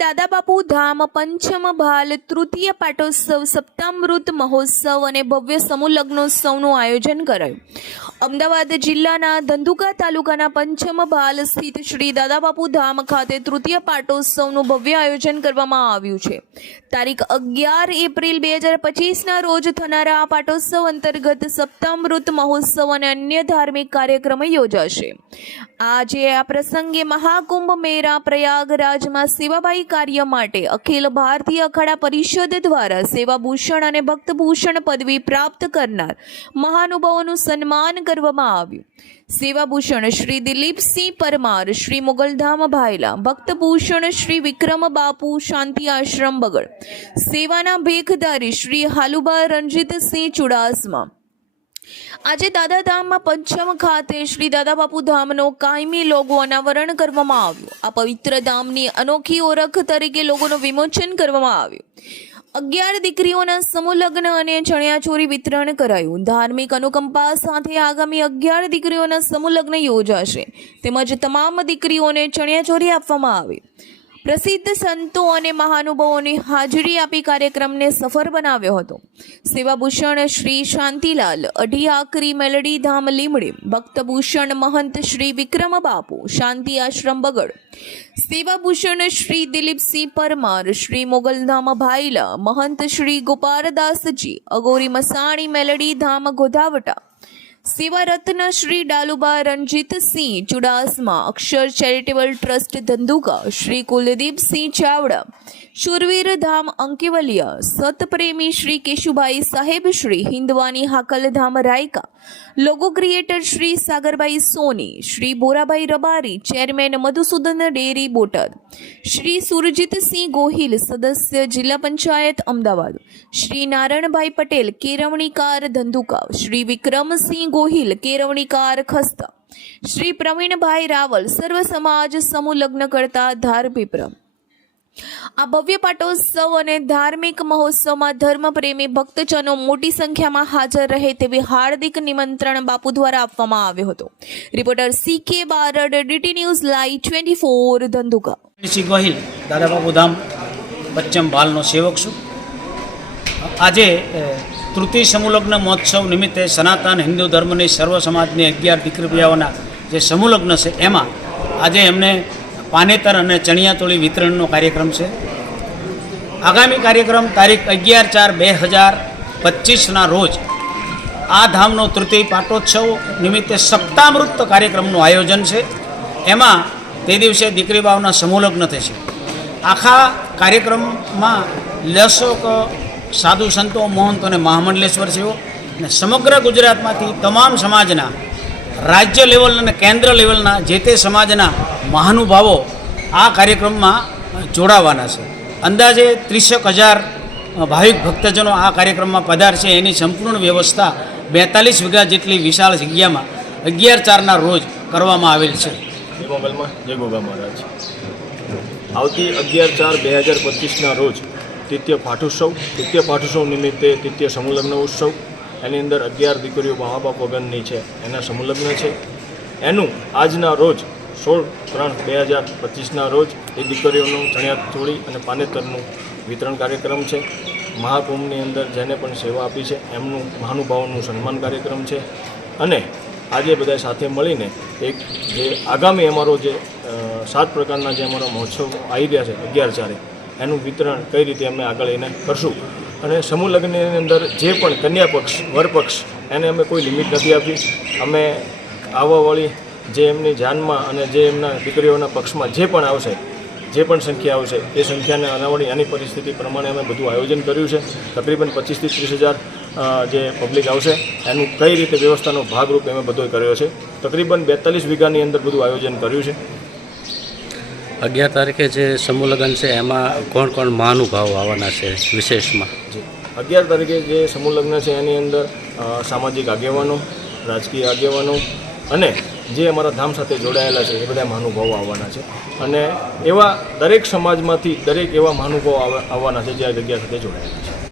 દાદાબાપુ ધામ પંચમ ભાલ તૃતીય પાટોત્સવ સપ્તામૃત મહોત્સવ અને ભવ્ય સમૂહ લગ્નોત્સવનું આયોજન કરાયું. અમદાવાદ જિલ્લાના ધંધુકા તાલુકાના પંચમ ભાલ સ્થિત શ્રી દાદાબાપુ ધામ ખાતે તૃતીય પાટોત્સવનું ભવ્ય આયોજન કરવામાં આવ્યું છે. તારીખ 11 એપ્રિલ 2025ના રોજ થનારા આ પાટોત્સવ અંતર્ગત સપ્તામૃત મહોત્સવ અને અન્ય ધાર્મિક કાર્યક્રમો યોજાશે. આજે આ પ્રસંગે મહાકુંભ મેળા પ્રયાગરાજમાં સેવાભાવી કાર્ય માટે અખિલ ભારતીય અખાડા પરિષદ દ્વારા સેવાભૂષણ અને ભક્તભૂષણ પદવી પ્રાપ્ત કરનાર મહાનુભાવોનું સન્માન કરવામાં આવ્યું. સેવાભૂષણ શ્રી દિલીપસિંહ પરમાર, શ્રી મોગલધામ ભાયલા, ભક્તભૂષણ શ્રી વિક્રમ બાપુ શાંતિ આશ્રમ બગડ, સેવાના ભેખધારી શ્રી હાલુબા રણજીતસિંહ ચુડાસમા. આજે દાદાધામમાં પંચમ ખાતે શ્રી દાદાબાપુ ધામનો કાયમી લોગો અનાવરણ કરવામાં આવ્યું. આ પવિત્ર ધામની અનોખી ઓળખ તરીકે લોગોનું વિમોચન કરવામાં આવ્યું. 11 દીકરીઓના સમૂહ લગ્ન અને ચણિયાચોળી વિતરણ કરાયું. ધાર્મિક અનુકંપા સાથે આગામી 11 દીકરીઓના સમૂહ લગ્ન યોજાશે તેમજ તમામ દીકરીઓને ચણિયાચોળી આપવામાં આવી. પ્રસિદ્ધ સંતો અને મહાનુભાવોની હાજરી આપી કાર્યક્રમને સફળ બનાવ્યો હતો. સેવાભૂષણ શ્રી શાંતિલાલ અઢિયાકરી મેલડી ધામ લીમડી, ભક્તભૂષણ મહંત શ્રી વિક્રમ બાપુ શાંતિ આશ્રમ બગડ, સેવાભૂષણ શ્રી દિલીપસિંહ પરમાર, શ્રી મોગલધામ ભાયલા, મહંત શ્રી ગોપાલદાસજી અગોરી મસાણી મેલડી ધામ ગોધાવટા, સેવા રત્ન શ્રી ડાલુબા રણજીતસિંહ ચુડાસમા, અક્ષર ચેરિટેબલ ટ્રસ્ટ ધંધુકા, શ્રી કુલદીપસિંહ ચાવડા, શુરવીર ધામ અંકેવલિયા, સતપ્રેમી શ્રી કેશુભાઈ સાહેબ, શ્રી હિન્દવાની હાકલ ધામ રાયકા, લોગો ક્રિએટર શ્રી સાગરભાઈ સોની, શ્રી બોરાભાઈ રબારી, ચેરમેન મધુસૂદન ડેરી બોટાદ, શ્રી સુરજીતસિંહ ગોહિલ, સદસ્ય જિલ્લા પંચાયત અમદાવાદ, શ્રી નારણભાઈ પટેલ કેળવણીકાર ધંધુકા, શ્રી વિક્રમસિંહ ગોહિલ કેળવણીકાર ખસ્તા, શ્રી પ્રવીણભાઈ રાવલ સર્વ સમાજ સમૂહ લગ્ન કરતા ધારપીપરા. આ ભવ્ય પાટોત્સવ અને ધાર્મિક મહોત્સવમાં ધર્મપ્રેમી ભક્તજનો મોટી સંખ્યામાં હાજર રહે તેવી હાર્દિક નિમંત્રણ બાપુ દ્વારા આપવામાં આવ્યો હતો. Reporter CK Barad, DT news live 24 Dhandhuka. Singh Gohil, Dadabapu Dham પશ્ચિમ ભાલનો સેવક છું. આજે તૃતીય સમૂહલગ્ન મહોત્સવ નિમિત્તે સનાતન હિન્દુ ધર્મની સર્વ સમાજની 11 દીકરીઓના જે સમૂહલગ્ન છે એમાં આજે એમને પાનેતર અને ચણિયાચોળી વિતરણનો કાર્યક્રમ છે. આગામી કાર્યક્રમ તારીખ 11/4/2025ના રોજ આ ધામનો તૃતીય પાટોત્સવ નિમિત્તે સપ્તામૃત કાર્યક્રમનું આયોજન છે. એમાં તે દિવસે દીકરી બાવના સમૂહલગ્ન થશે. આખા કાર્યક્રમમાં લેશોક સાધુ સંતો, મહંતો અને મહામંડલેશ્વરજીઓ અને સમગ્ર ગુજરાતમાંથી તમામ સમાજના રાજ્ય લેવલ અને કેન્દ્ર લેવલના જે તે સમાજના મહાનુભાવો આ કાર્યક્રમમાં જોડાવાના છે. અંદાજે 30,000 ભાવિક ભક્તજનો આ કાર્યક્રમમાં પધારશે. એની સંપૂર્ણ વ્યવસ્થા 42 વીઘા જેટલી વિશાળ જગ્યામાં 11/4ના રોજ કરવામાં આવેલ છે. જય ગોગા મહારાજ. આવતી 11/4/2025ના રોજ તૃતીય પાઠોત્સવ નિમિત્તે તૃતીય સમૂહલગ્ન ઉત્સવ, એની અંદર 11 દીકરીઓ મા બાપ વગરની છે એના સમૂહલગ્ન છે. એનું આજના રોજ 16/3/2025ના રોજ એ દીકરીઓનું ચણિયાચોળી અને પાનેતરનું વિતરણ કાર્યક્રમ છે. મહાકુંભની અંદર જેને પણ સેવા આપી છે એમનું મહાનુભાવોનું સન્માન કાર્યક્રમ છે. અને આજે બધા સાથે મળીને એક જે આગામી અમારો જે 7 પ્રકારના જે અમારા મહોત્સવ આવી રહ્યા છે 11/4 એનું વિતરણ કઈ રીતે અમે આગળ એને કરશું. અને સમૂહ લગ્નની અંદર જે પણ કન્યા પક્ષ, વર પક્ષ, એને અમે કોઈ લિમિટ નથી આપી. અમે આવવાવાળી જે એમની જાનમાં અને જે એમના દીકરીઓના પક્ષમાં જે પણ આવશે, જે પણ સંખ્યા આવશે એ સંખ્યાને અનાવડી એની પરિસ્થિતિ પ્રમાણે અમે બધું આયોજન કર્યું છે. તકરીબન 25,000 થી 30,000 જે પબ્લિક આવશે એનું કઈ રીતે વ્યવસ્થાનો ભાગરૂપે અમે બધો કર્યો છે. તકરીબન 42 વીઘાની અંદર બધું આયોજન કર્યું છે. 11 તારીખે જે સમૂહ લગ્ન છે એમાં કોણ કોણ મહાનુભાવો આવવાના છે વિશેષમાં? 11 તારીખે જે સમૂહ લગ્ન છે એની અંદર સામાજિક આગેવાનો, રાજકીય આગેવાનો અને જે અમારા ધામ સાથે જોડાયેલા છે એ બધા મહાનુભાવો આવવાના છે. અને એવા દરેક સમાજમાંથી દરેક એવા મહાનુભાવો આવવાના છે જે આ જગ્યા સાથે જોડાયેલા છે.